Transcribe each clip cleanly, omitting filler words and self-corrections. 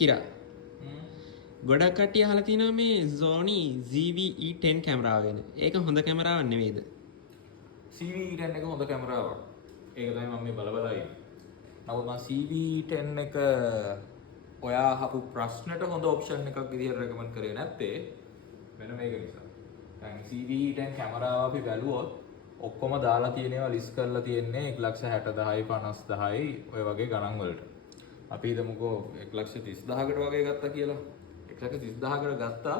කිරා ගොඩක් කට්ටිය අහලා තිනවා මේ Sony ZV-E10 කැමරාව ගැන. ඒක හොඳ කැමරාවක් නෙවෙයිද? ZV-E10 එක හොඳ කැමරාවක්. ඒක තමයි මම මේ බල ඉන්නේ. නමුත් මම ZV-E10 එක ඔයා අහපු ප්‍රශ්නට හොඳ ඔප්ෂන් එකක් විදිහට රෙකමන්ඩ් කරේ නැත්තේ වෙන මේක නිසා. දැන් ZV-E10 කැමරාව අපි බැලුවොත් ඔක්කොම දාලා තියෙනවා ලිස්ට් කරලා තියෙන්නේ 1,60,000යි 50,000යි ඔය වගේ ගණන් වලට. අපි හිතමුකෝ 1,30,000කට වගේ ගත්තා කියලා. 1,30,000කට ගත්තා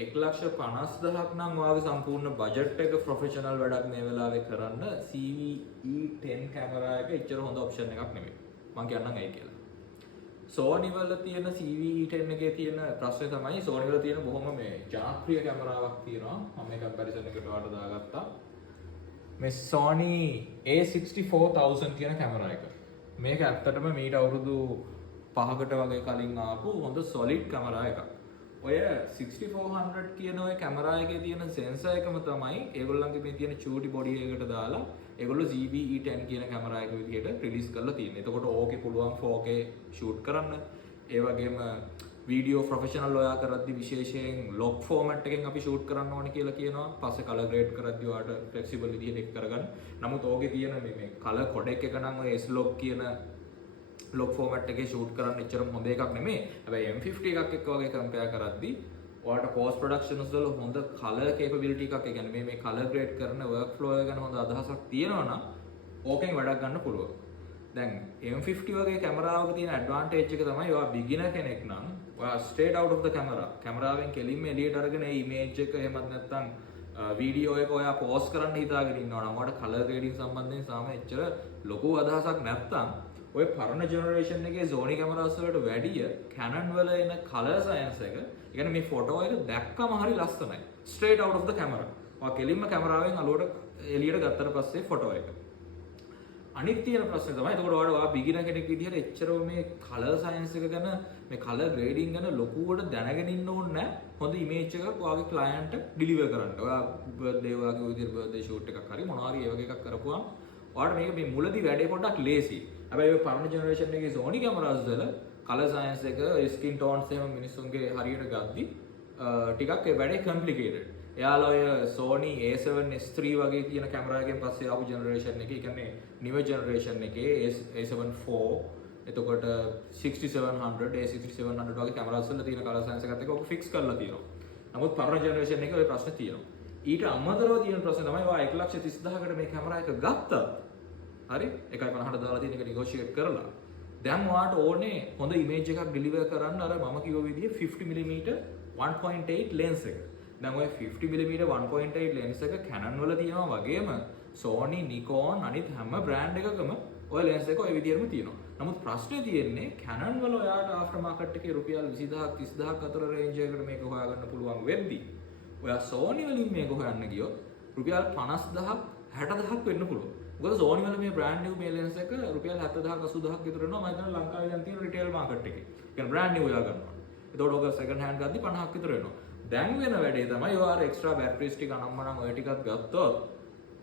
1,50,000ක් නම් ඔයාගේ සම්පූර්ණ බජට් එක ප්‍රොෆෙෂනල් වැඩක් මේ වෙලාවේ කරන්න ZV-E10 කැමරා එක එච්චර හොඳ ඔප්ෂන් එකක් නෙමෙයි. මම කියන්නම් ඇයි කියලා. Sony වල තියෙන ZV-E10 එකේ තියෙන ප්‍රශ්නේ තමයි Sony වල තියෙන බොහොම මේ ජනප්‍රිය කැමරාවක් තියෙනවා. මම මේ කම්පැරිසන් එකට ඔයාලට දාගත්තා. මේ Sony A64,000 කියන කැමරා එක. මේක ඇත්තටම මීට අවුරුදු 5කට වගේ කලින් ආපු හොඳ සොලිඩ් කැමරා එකක්. ඔය 6400 කියන ඔය කැමරා එකේ තියෙන සෙන්සර් එකම තමයි ඒගොල්ලන්ගේ මේ තියෙන චූටි බොඩි එකකට දාලා ඒගොල්ලෝ ZV-E10 කියන කැමරා එක විදිහට රිලීස් කරලා තියෙනවා. එතකොට ඕකේ පුළුවන් 4K ෂූට් කරන්න. ඒ වගේම වීඩියෝ ප්‍රොෆෙෂනල් ඔයා කරද්දි විශේෂයෙන් ලොග් ෆෝමැට් එකෙන් අපි ෂූට් කරන්න ඕනේ කියලා කියනවා. පස්සේ කලර් ග්‍රේඩ් කරද්දි ඔයාට ෆ්ලෙක්සිබල් විදිහට ඒක කරගන්න. නමුත් ඕකේ තියෙන මේ කලර් කොඩෙක් එක නම් ඔය S-Log කියන ලොග් ෆෝමැට් එකේ ෂූට් කරන්න එච්චරම හොඳ එකක් නෙමෙයි. හැබැයි M50 එකක් එක්ක වගේ කම්පෙයාර් කරද්දී ඔයාලට පෝස්ට් ප්‍රොඩක්ෂන්ස් වල හොඳ කලර් කේපබිලිටි එකක්, ඒ කියන්නේ මේ කලර් ග්‍රේඩ් කරන වර්ක් ෆ්ලෝ එක ගැන හොඳ අදහසක් තියෙනවා නම් ඕකෙන් වැඩක් ගන්න පුළුවන්. දැන් M50 වගේ කැමරාවක තියෙන ඇඩ්වාන්ටේජ් එක තමයි ඔයා බිගිනර් කෙනෙක් නම් ඔයා ස්ට්‍රේට් අවුට් ඔෆ් ද කැමරාවෙන් කෙලින්ම එළියට අරගෙන ඒ ඉමේජ් එක එහෙමත් නැත්නම් වීඩියෝ එක ඔයා පෝස්ට් කරන්න හිතාගෙන ඉන්නවා නම් ඔයාට කලර් ග්‍රේඩින් සම්බන්ධයෙන් සාම එච්චර ලොකු අදහසක් නැත්නම් ඔය පරණ ජෙනරේෂන් එකේ Sony කැමරාස් වලට වැඩිය Canon වල එන කලර් සයන්ස් එක, ඒ කියන්නේ මේ ෆොටෝ එක දැක්කම හරි ලස්සනයි. Straight out of the camera. ඔයා කෙලින්ම කැමරාවෙන් අලුවට එළියට ගත්තට පස්සේ ෆොටෝ එක. අනිත් තියෙන ප්‍රශ්නේ තමයි එතකොට ඔයා බිගිනර් කෙනෙක් විදිහට එච්චරව මේ කලර් සයන්ස් එක ගැන මේ කලර් ග්‍රේඩින් ගැන ලොකුවට දැනගෙන ඉන්න ඕනේ නැහැ. හොඳ ඉමේජ් එකක් ඔයාගේ ක්ලයන්ට් ඩිලිවර් කරන්න. ඔයා බර්ත්ඩේ වගේ විදිහට බර්ත්ඩේ ෂූට් එකක් හරි මොනවා හරි ඒ වගේ එකක් කරපුවාම ඔයාට මේක මේ මුලදී වැඩේ පොඩ්ඩක් ලේසි. හැබැයි ඔය පරණ ජෙනරේෂන් එකේ Sony කැමරාස් වල කලර් සයන්ස් එක ස්කින් ටෝන්ස් එහෙම මිනිස්සුන්ගේ හරියට ගද්දි ටිකක් ඒ වැඩේ කම්ප්ලිකේටඩ්. එයාලා ඔය Sony A7S3 වගේ තියෙන කැමරා එකෙන් පස්සේ ආපු ජෙනරේෂන් එකේ, ඒ කියන්නේ නිව ජෙනරේෂන් එකේ A7 IV, එතකොට 6700, A6700 වගේ කැමරාස් වල තියෙන කලර් සයන්ස් එකත් එක්ක ඔක ෆික්ස් කරලා තියෙනවා. නමුත් පරණ ජෙනරේෂන් එකේ ඔය ප්‍රශ්න තියෙනවා. ඊට අමතරව තියෙන ප්‍රශ්නේ තමයි ඔයා 1,30,000කට මේ කැමරා එක ගත්තා. හරි 1.50ට දාලා තියෙන එක නෙගෝෂিয়েට් කරලා දැන් ඔයාට ඕනේ හොඳ ඉමේජ් එකක් ඩිලිවර් කරන්න අර මම කිව්ව විදිහේ 50mm 1.8 ලෙන්ස් එක. දැන් ඔය 50mm 1.8 ලෙන්ස් එක Canon වල තියෙනවා වගේම Sony, Nikon අනිත් හැම බ්‍රෑන්ඩ් එකකම ඔය ලෙන්ස් එක ඔය විදිහටම තියෙනවා. නමුත් ප්‍රශ්නේ තියෙන්නේ Canon වල ඔයාට ආෆ්ටර් මාකට් එකේ රුපියල් 20000ක් 30000ක් අතර රේන්ජ් එකකට මේක හොයාගන්න පුළුවන් වෙද්දී ඔයා Sony වලින් මේක හොයන්න ගියොත් රුපියල් 50000ක් 60000ක් වෙන්න පුළුවන්. මොකද Sony වල මේ බ්‍රෑන්ඩ් නිව් මේ ලෙන්ස් එක රුපියල් 70000ක් 80000ක් විතර වෙනවා. මම හිතන්නේ ලංකාවේ දැන් තියෙන රිටේල් මාකට් එකේ. ඒ කියන්නේ බ්‍රෑන්ඩ් නිව් ඔයා ගන්නවා. එතකොට ඔක සෙකන්ඩ් හෑන්ඩ් ගද්දි 50ක් විතර වෙනවා. දැන් වෙන වැඩේ තමයි ඔයා අර එක්ස්ට්‍රා බැටරිස් ටික අනම්මනම් ඔය ටිකක් ගත්තොත්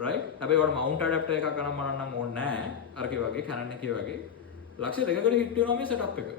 රයිට්. හැබැයි ඔයාලා මවුන්ට් ඇඩැප්ටර් එකක් අනම්මනම් නම් ඕනේ නැහැ. අරකේ වගේ Canon එකේ වගේ ලක්ෂ 2කට හිට වෙනවා මේ සෙටප් එක.